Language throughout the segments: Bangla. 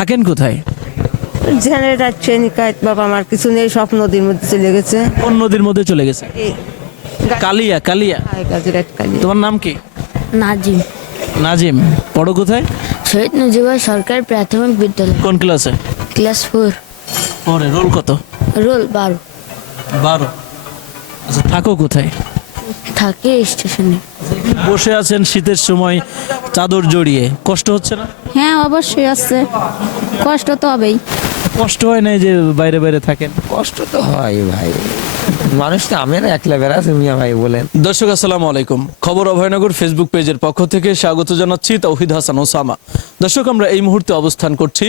থাকেন কোথায়? জেনারেটার ট্রেন কাজ বাবা আমার কিছু নেই, সব নদীর মধ্যে চলে গেছে। কোন নদীর মধ্যে চলে গেছে? এই কালিয়া। কালিয়া। গাজীরহাট কালী। তোমার নাম কি? নাজিম, নাজিম। পড়ো কোথায়? শহীদ মুজিবুর সরকারি প্রাথমিক বিদ্যালয়, কোন ক্লাসে? ক্লাস 4, পরে রোল কত? রোল 12। 12। আচ্ছা, থাকো কোথায়? থাকে স্টেশনে। বসে আছেন শীতের সময় চাদর জড়িয়ে, কষ্ট হচ্ছে না? হ্যাঁ অবশ্যই আছে, কষ্ট তো হবেই। কষ্ট হয় না এই যে বাইরে বাইরে থাকেন? কষ্ট তো হয় ভাই, মানুষ তো আমরা একলা বেড়াচ্ছে মিয়া ভাই বলেন। দর্শক আসসালামু আলাইকুম। খবর অভয়নগর ফেসবুক পেজের পক্ষ থেকে স্বাগত জানাচ্ছি তৌহিদ হাসান ওসামা। দর্শক, আমরা এই মুহূর্তে অবস্থান করছি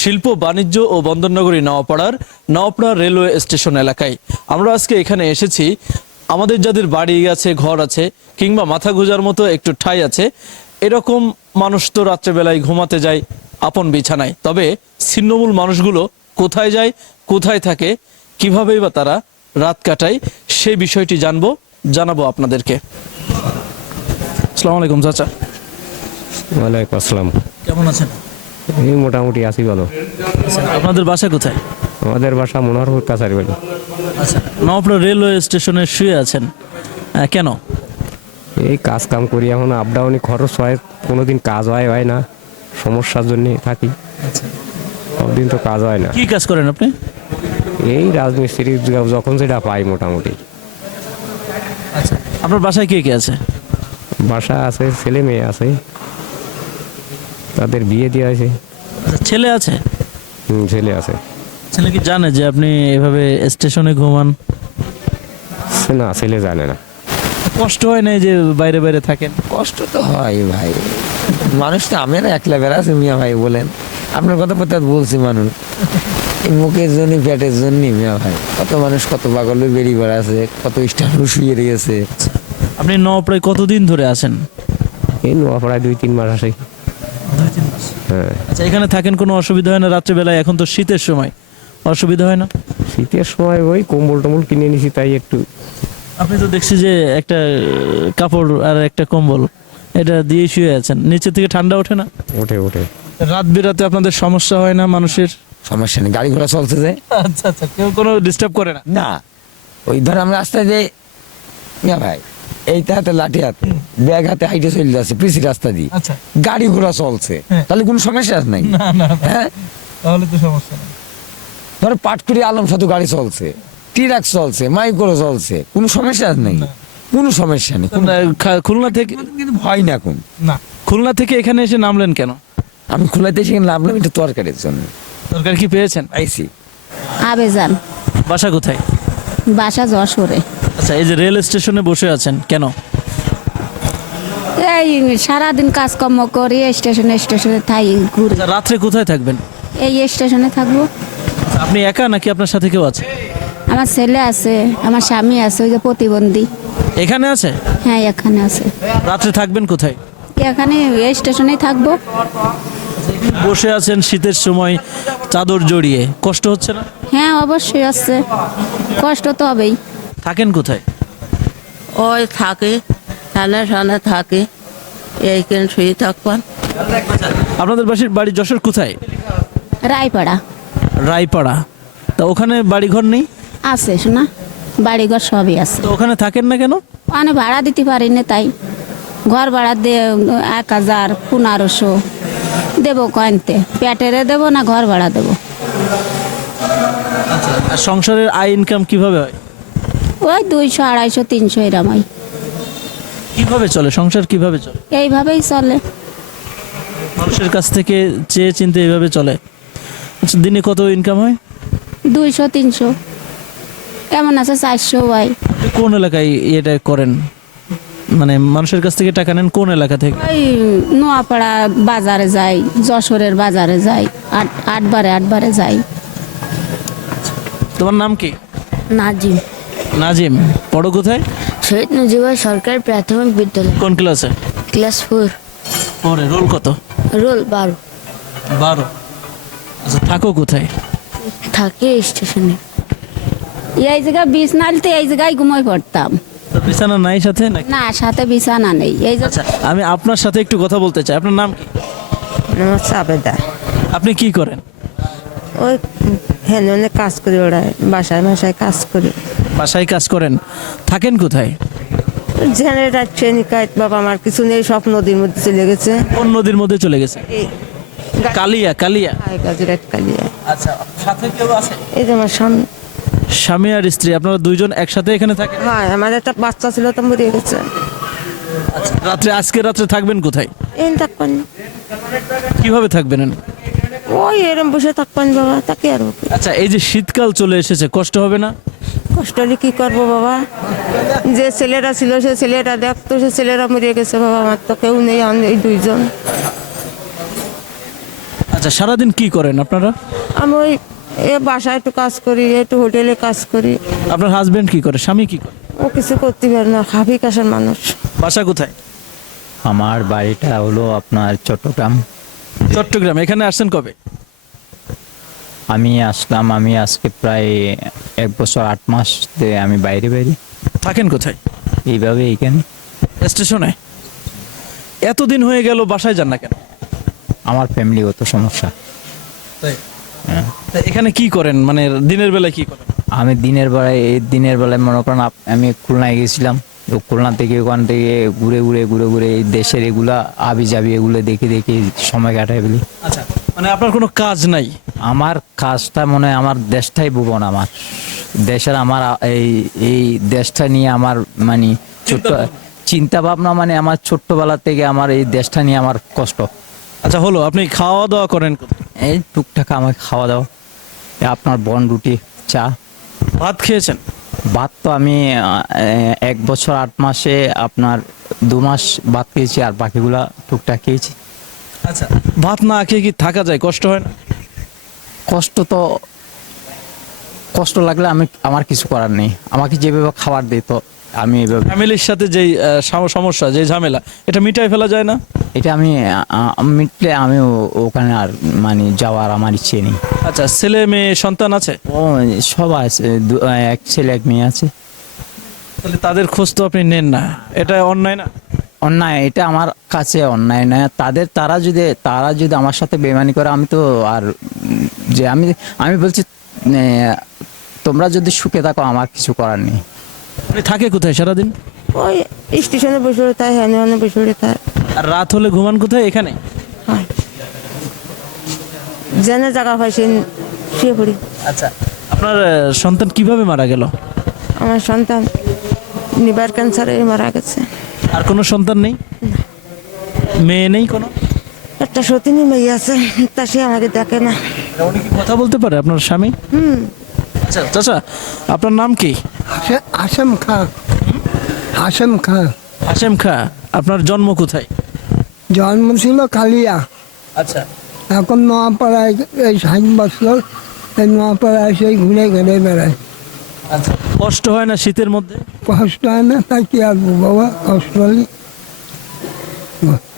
শিল্প বাণিজ্য ও বন্দরনগরী নওয়াপাড়া রেলওয়ে স্টেশন এলাকায়। আমরা আজকে এখানে এসেছি, আমাদের যাদের বাড়ি আছে, ঘর আছে, কিংবা মাথা গোঁজার মতো একটু ঠাঁই আছে, এরকম মানুষ তো রাত্রেবেলায় ঘুমাতে যায় আপন বিছানায়। তবে ছিন্নমূল মানুষগুলো কোথায় যায়, কোথায় থাকে, কিভাবেই বা তারা রাত কাটায়, সেই বিষয়টি জানাবো আপনাদেরকে। আসসালামু আলাইকুম চাচা। ওয়ালাইকুম আসসালাম। কেমন আছেন? এই মোটামুটি আছি ভালো। আপনাদের বাসা কোথায়? আমাদের বাসা মনোহরপুর কাছারি বাড়ি। আচ্ছা, নওয়াপাড়া রেলওয়ে স্টেশনে শুয়ে আছেন কেন? এই কাজ কাম করি, এখন আপ ডাউনে খরচ হয়, কোনোদিন কাজ হয় না, সমস্যার জন্য থাকি। সবদিন তো কাজ হয় না। কি কাজ করেন আপনি? এই রাজমিস্ত্রি যখন যেটা পাই মোটামুটি। আচ্ছা, আপনার বাসায় কে কে আছে? বাসা আছে, ছেলে মেয়ে আছে, তাদের বিয়ে দেওয়া হয়েছে। আচ্ছা, ছেলে আছে? ছেলে আছে। ছেলে কি জানে যে আপনি এভাবে স্টেশনে ঘুমান? না, ছেলে জানে না। কষ্ট হয় না এই যে বাইরে বাইরে থাকেন? কষ্ট তো হয় ভাই, মানুষ তো আমরা একলা বেড়াচ্ছে মিয়া ভাই বলেন। আপনার কথা প্রত্যেক বলছি, মানুষ এই মুখের জন্য পেটের জন্য মিয়া ভাই, কত মানুষ কত পাগল হয়ে বেরিয়ে বেড়াচ্ছে, কত স্টাফ শুয়ে রয়েছে। আপনি নওয়াপাড়ায় কতদিন ধরে আছেন? এই নোয়াপাড়ায় 2-3 মাস আসে। হ্যাঁ, আচ্ছা, এখানে থাকেন, কোনো অসুবিধা হয় না রাত্রেবেলায়? এখন তো শীতের সময়, অসুবিধা হয় না? শীতের সময় ওই কম্বল টম্বল কিনে নিছি, তাই একটু। আপনি তো দেখছি যে একটা কাপড় আর একটা কম্বল এটা দিয়ে শুয়ে আছেন, নিচে থেকে ঠান্ডা ওঠে না? ওঠে ওঠে। রাত বেরাতে আপনাদের সমস্যা হয় না মানুষের? সমস্যা নেই, গাড়ি ঘোড়া চলছে যে। আচ্ছা আচ্ছা, কেউ কোনো ডিস্টার্ব করে না? না, ওই ধর আমরা রাস্তায় যে মিয়া ভাই, এইটা হাতে লাঠি হাতে ব্যাগ হাতে হাইটে চলে যাচ্ছে পিসি রাস্তা দিয়ে, আচ্ছা, গাড়ি ঘোড়া চলছে, হ্যাঁ। তাহলে কোনো সমস্যা নাই। না না, হ্যাঁ, তাহলে তো সমস্যা নেই। ধরো পাটকুড়ি আলম সাধু গাড়ি চলছে, ট্রাক চলছে, মাইক্রো চলছে, কোনো সমস্যা নেই, কোনো সমস্যা নেই। খুলনা থেকে কিন্তু ভয় না কোন। না, খুলনা থেকে এখানে এসে নামলেন কেন? আমি খুলাইতে সেখানে নামলাম একটু তরকারির জন্য। দরকার কি পেয়েছেন? পাইছি। আবেজান, বাসা কোথায়? বাসা যশোরে। আচ্ছা, এই যে রেল স্টেশনে বসে আছেন কেন? এই সারাদিন কাজকর্ম করি, স্টেশনে স্টেশনে থাই ঘুরে। আচ্ছা, রাত্রে কোথায় থাকবেন? এই স্টেশনে থাকবো। আচ্ছা, আপনি একা নাকি আপনার সাথে কেউ আছে? আমার ছেলে আছে, আমার স্বামী আছে, ওই যে প্রতিবন্ধী। এখানে আছে? হ্যাঁ এখানে আছে। রাত্রে থাকবেন কোথায়? এখানে এই স্টেশনেই থাকবো। বসে আছেন শীতের সময় চাদর জড়িয়ে, কষ্ট হচ্ছে না? হ্যাঁ অবশ্যই আছে, কষ্ট তো হবেই। থাকেন কোথায়? ওই থাকে ঠান্ডা থাকে, এইখানে শুয়ে থাকবান। আপনাদের বাড়ি যশোর কোথায়? রায়পাড়া রায়পাড়া। তা ওখানে বাড়িঘর নেই? আছে শোনা, বাড়িঘর সবই আছে। তো ওখানে থাকেন না কেন? মানে ভাড়া দিতে পারি না, তাই ঘর ভাড়া দিয়ে 1000 1500 দেবো, কয়েনতে পেটেরে দেবো না ঘর ভাড়া দেবো? আর সংসারের আয় ইনকাম কিভাবে হয়? ওই 200 250 300 এরমই, কিভাবে চলে সংসার, কিভাবে চলে? এইভাবেই চলে। মানুষের কাছ থেকে চেয়ে চিনতে এইভাবে চলে। আচ্ছা, দিনে কত ইনকাম হয়? 200 300, কেমন আছে 400 হয়। আপনি কোন এলাকায় এটা করেন, মানে মানুষের কাছ থেকে টাকা নেন কোন এলাকা থেকে? ওই নোয়াপাড়া বাজারে যাই, যশোরের বাজারে যাই, আটবারে যাই। তোমার নাম কি? নাজিম, নাজিম। পড়ো কোথায়? শহীদ মুজিবুর সরকারি প্রাথমিক বিদ্যালয়, কোন ক্লাসে? ক্লাস 4, পরে রোল কত? রোল 12। 12। আচ্ছা, থাকো কোথায়? থাকে স্টেশনে। এই জায়গায় বিছনালতে এই জায়গায় ঘুমাই পড়তাম। তো বিছানা নাই সাথে নাকি? না, সাথে বিছানা নেই। এই যে আচ্ছা, আমি আপনার সাথে একটু কথা বলতে চাই। আপনার নাম কি? আমার চাপেদা। আপনি কি করেন? ওই হ্যাঁ অনেক কাজ করি, ওরাই বাসায় বাসায় কাজ করি। বাসায় কাজ করেন, থাকেন কোথায়? জেনারেটার ট্রেন কাজ বাবা আমার কিছু নেই, সব নদীর মধ্যে চলে গেছে। কোন নদীর মধ্যে চলে গেছে? এই কালিয়া। কালিয়া। গাজরাট কালিয়া। আচ্ছা, সাথে কেউ আছে? এই যে আমার সামনে। স্বামী আর স্ত্রী আপনারা দুইজন একসাথে এখানে থাকেন? হ্যাঁ, আমার একটা বাচ্চা ছিল, তো মরে গেছে। রাত্রে, আজকে রাত্রে থাকবেন কোথায়? এই থাকবেন, কিভাবে থাকবেন? ওই এরম বসে থাকবেন বাবা, তাকে আর কি। আচ্ছা, এই যে শীতকাল চলে এসেছে, কষ্ট হবে না? কষ্ট হলে কি করবো বাবা, যে ছেলেরা ছিল সে ছেলেরা দেখতো, সে ছেলেরা মরে গেছে বাবা, আমার তো কেউ নেই, আমি এই দুইজন। আচ্ছা, সারাদিন কি করেন আপনারা? আমি ওই বাসায় একটু কাজ করি, একটু হোটেলে কাজ করি। আপনার হাজবেন্ড কি করে, স্বামী কি করে? ও কিছু করতে পারে না, খাবি কাশের মানুষ। বাসা কোথায়? আমার বাড়িটা হলো আপনার চট্টগ্রাম। চট্টগ্রাম। এখানে আসছেন কবে? আমি আসলাম, আমি আজকে প্রায় 1 বছর 8 মাস ধরে আমি বাইরে থাকেন কোথায়? এইভাবে এইখানে। স্টেশনে। এতদিন হয়ে গেল, বাসায় যান না কেন? আমার ফ্যামিলিগত সমস্যা। তা এখানে কি করেন, মানে দিনের বেলায় কি করেন? আমি দিনের বেলায় মনে করেন আমি খুলনায় গেছিলাম, তো খুলনা থেকে ওখান থেকে ঘুরে ঘুরে এই দেশের এগুলা আবি যাবি এগুলো দেখে সময় কাটাই ফেলি। আচ্ছা, মানে আপনার কোনো কাজ নাই? আমার কাজটা মনে হয় আমার দেশটাই ভুবন, আমার দেশের আমার এই দেশটা নিয়ে আমার মানে ছোট্ট চিন্তা ভাবনা, মানে আমার ছোট্টবেলা থেকে আমার এই দেশটা নিয়ে আমার কষ্ট। আচ্ছা, হলো, আপনি খাওয়া দাওয়া করেন কোথায়? এই টুকটাক আমার খাওয়া দাওয়া, আপনার বন রুটি চা। ভাত খেয়েছেন? ভাত তো আমি 1 বছর 8 মাসে আপনার 2 মাস ভাত খেয়েছি, আর বাকিগুলা টুকটাক খেয়েছি। আচ্ছা, ভাত না খেয়ে কি থাকা যায়, কষ্ট হয় না? কষ্ট লাগলে আমার কিছু করার নেই, আমাকে যেভাবে খাবার দিই তো আমি এইভাবে। ফ্যামিলির সাথে যেই সমস্যা, যে ঝামেলা, এটা মিটাই ফেলা যায় না? এটা আমি মিটলে আমি ওখানে আর মানে যাওয়ার আমার ইচ্ছে নেই। আচ্ছা, ছেলে মেয়ে সন্তান আছে? ও সব আছে, 1 ছেলে 1 মেয়ে আছে। তাহলে তাদের খোঁজ তো আপনি নেন না, এটা অন্যায় না? অন্যায়, এটা আমার কাছে অন্যায় না। তারা যদি আমার সাথে বেইমানি করে, আমি তো আর যে আমি বলছি তোমরা যদি সুখে থাকো, আমার কিছু করার নেই। আপনি থাকে কোথায় সারাদিন? ওই স্টেশনে বসে তাই, হ্যাঁ বসে তাই। আর রাত হলে ঘুমান কোথায়? এখানে? হয় জেনে জায়গা হয় সে শুয়ে পড়ি। আচ্ছা, আপনার সন্তান কিভাবে মারা গেল? আমার সন্তান লিভার ক্যান্সারে মারা গেছে। আর কোনো সন্তান নেই? মেয়ে নেই কোনো? একটা সতীনী মেয়ে আছে, তা সে আমাকে দেখে না। উনি কি কথা বলতে পারে, আপনার স্বামী? আচ্ছা চাচা, আপনার নাম কি? হাশেম খা। হাশেম খা। হাশেম খা। আপনার জন্ম কোথায়? জন্ম ছিল কালিয়া, আচ্ছা। এখন নোয়াপাড়ায় এই 60 বছর এই নোয়াপাড়ায় সেই ঘুরে ঘুরে বেড়ায়। আচ্ছা, কষ্ট হয় না শীতের মধ্যে? কষ্ট হয় না, তাই কি আর বাবা, কষ্ট হলে।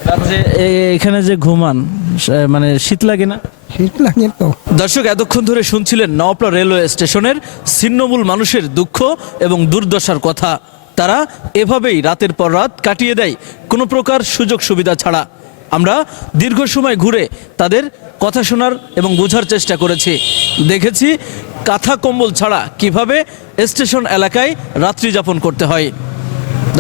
রাত্রে এখানে যে ঘুমান, মানে শীত লাগে না? শীত লাগে তো। দর্শক, এতক্ষণ ধরে শুনছিলেন নওয়াপাড়া রেলওয়ে স্টেশনের ছিন্নমূল মানুষের দুঃখ এবং দুর্দশার কথা। তারা এভাবেই রাতের পর রাত কাটিয়ে দেয়, কোনো প্রকার সুযোগ সুবিধা ছাড়া। আমরা দীর্ঘ সময় ঘুরে তাদের কথা শোনার এবং বোঝার চেষ্টা করেছি, দেখেছি কাঁথা কম্বল ছাড়া কিভাবে স্টেশন এলাকায় রাত্রি যাপন করতে হয়।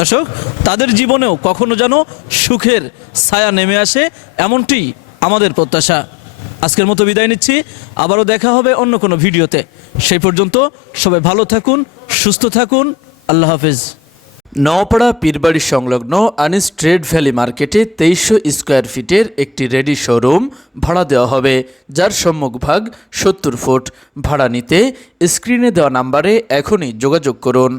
দর্শক, তাদের জীবনেও কখনো যেন সুখের ছায়া নেমে আসে, এমনটি আমাদের প্রত্যাশা। আজকের মতো বিদায় নিচ্ছি, আবারও দেখা হবে অন্য কোনো ভিডিওতে। সেই পর্যন্ত সবাই ভালো থাকুন, সুস্থ থাকুন, আল্লাহ হাফেজ। নওয়াপাড়া পীরবাড়ি সংলগ্ন আনিস ট্রেড ভ্যালি মার্কেটে 2300 স্কোয়ার ফিটের একটি রেডি শোরুম ভাড়া দেওয়া হবে, যার সম্মুখভাগ 70 ফুট। ভাড়া নিতে স্ক্রিনে দেওয়া নাম্বারে এখনই যোগাযোগ করুন।